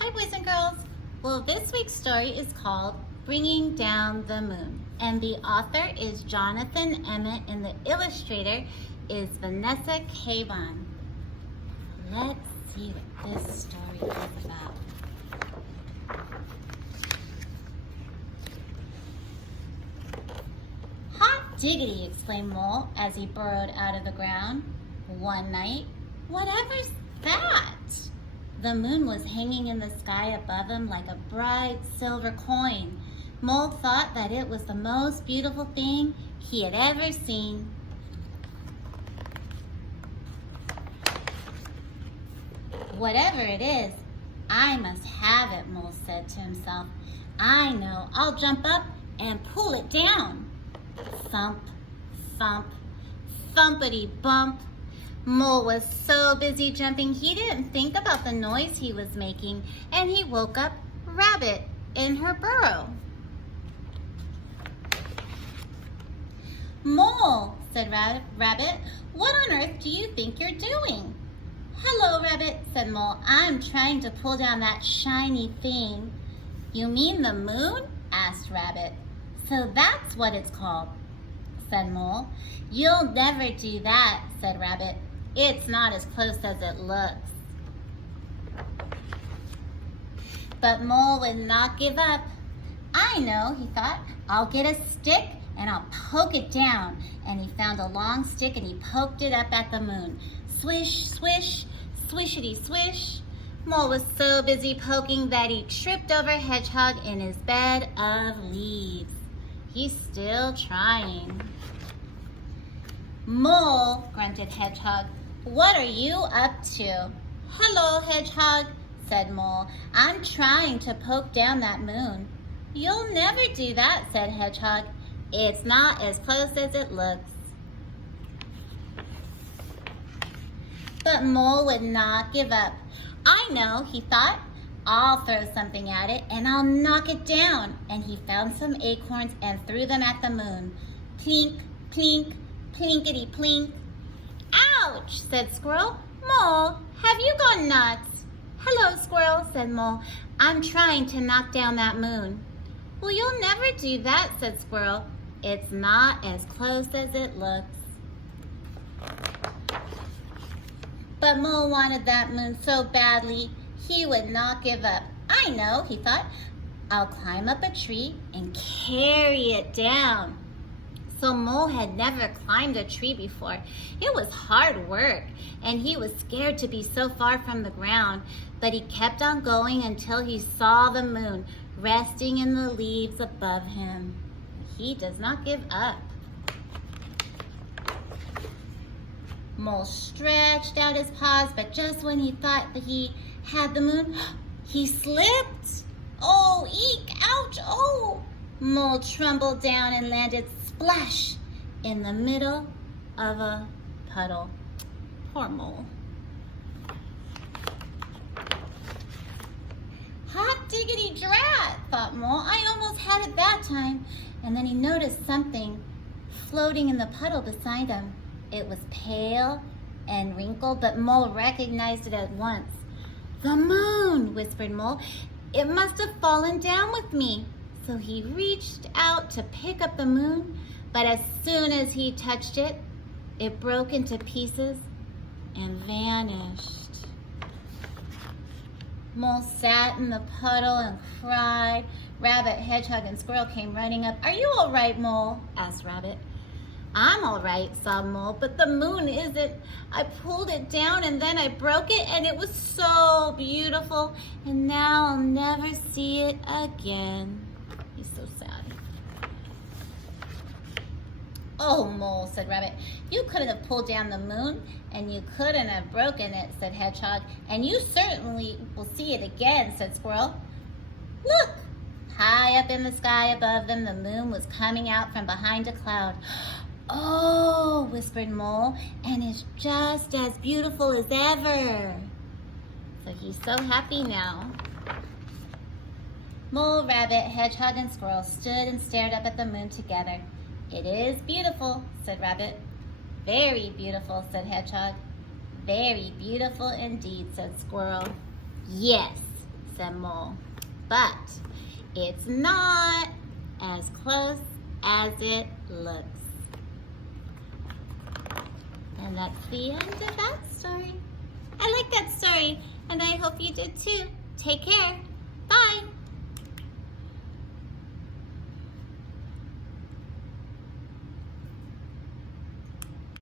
Hi boys and girls. Well, this week's story is called Bringing Down the Moon, and the author is Jonathan Emmett and the illustrator is Vanessa Caban. Let's see what this story is about. Hot diggity, exclaimed Mole as he burrowed out of the ground. One night, whatever's that? The moon was hanging in the sky above him like a bright silver coin. Mole thought that it was the most beautiful thing he had ever seen. Whatever it is, I must have it, Mole said to himself. I know, I'll jump up and pull it down. Thump, thump, thumpity bump. Mole was so busy jumping he didn't think about the noise he was making, and he woke up Rabbit in her burrow. Mole, said Rabbit, what on earth do you think you're doing? Hello, Rabbit, said Mole. I'm trying to pull down that shiny thing. You mean the moon? Asked Rabbit. So that's what it's called, said Mole. You'll never do that, said Rabbit. It's not as close as it looks. But Mole would not give up. I know, he thought. I'll get a stick and I'll poke it down. And he found a long stick and he poked it up at the moon. Swish, swish, swishity swish. Mole was so busy poking that he tripped over Hedgehog in his bed of leaves. He's still trying. Mole, grunted Hedgehog, what are you up to? Hello, Hedgehog, said Mole. I'm trying to poke down that moon. You'll never do that, said Hedgehog. It's not as close as it looks. But Mole would not give up. I know, he thought. I'll throw something at it and I'll knock it down. And he found some acorns and threw them at the moon. Plink, plink, plinkety plink. Ouch, said Squirrel. Mole, have you gone nuts? Hello, Squirrel, said Mole. I'm trying to knock down that moon. Well, you'll never do that, said Squirrel. It's not as close as it looks. But Mole wanted that moon so badly, he would not give up. I know, he thought. I'll climb up a tree and carry it down. So Mole had never climbed a tree before. It was hard work, and he was scared to be so far from the ground, but he kept on going until he saw the moon resting in the leaves above him. He does not give up. Mole stretched out his paws, but just when he thought that he had the moon, he slipped. Oh, eek, ouch, oh! Mole trembled down and landed splash in the middle of a puddle. Poor Mole. Hot diggity drat, thought Mole. I almost had it that time. And then he noticed something floating in the puddle beside him. It was pale and wrinkled, but Mole recognized it at once. The moon, whispered Mole. It must have fallen down with me. So he reached out to pick up the moon, but as soon as he touched it, it broke into pieces and vanished. Mole sat in the puddle and cried. Rabbit, Hedgehog, and Squirrel came running up. Are you all right, Mole? Asked Rabbit. I'm all right, sobbed Mole, but the moon isn't. I pulled it down and then I broke it and it was so beautiful and now I'll never see it again. He's so sad. Oh, Mole, said Rabbit, you couldn't have pulled down the moon and you couldn't have broken it, said Hedgehog, and you certainly will see it again, said Squirrel. Look! High up in the sky above them, the moon was coming out from behind a cloud. Oh, whispered Mole, and it's just as beautiful as ever. So he's so happy now. Mole, Rabbit, Hedgehog, and Squirrel stood and stared up at the moon together. It is beautiful, said Rabbit. Very beautiful, said Hedgehog. Very beautiful indeed, said Squirrel. Yes, said Mole. But it's not as close as it looks. And that's the end of that story. I like that story, and I hope you did too. Take care. Bye.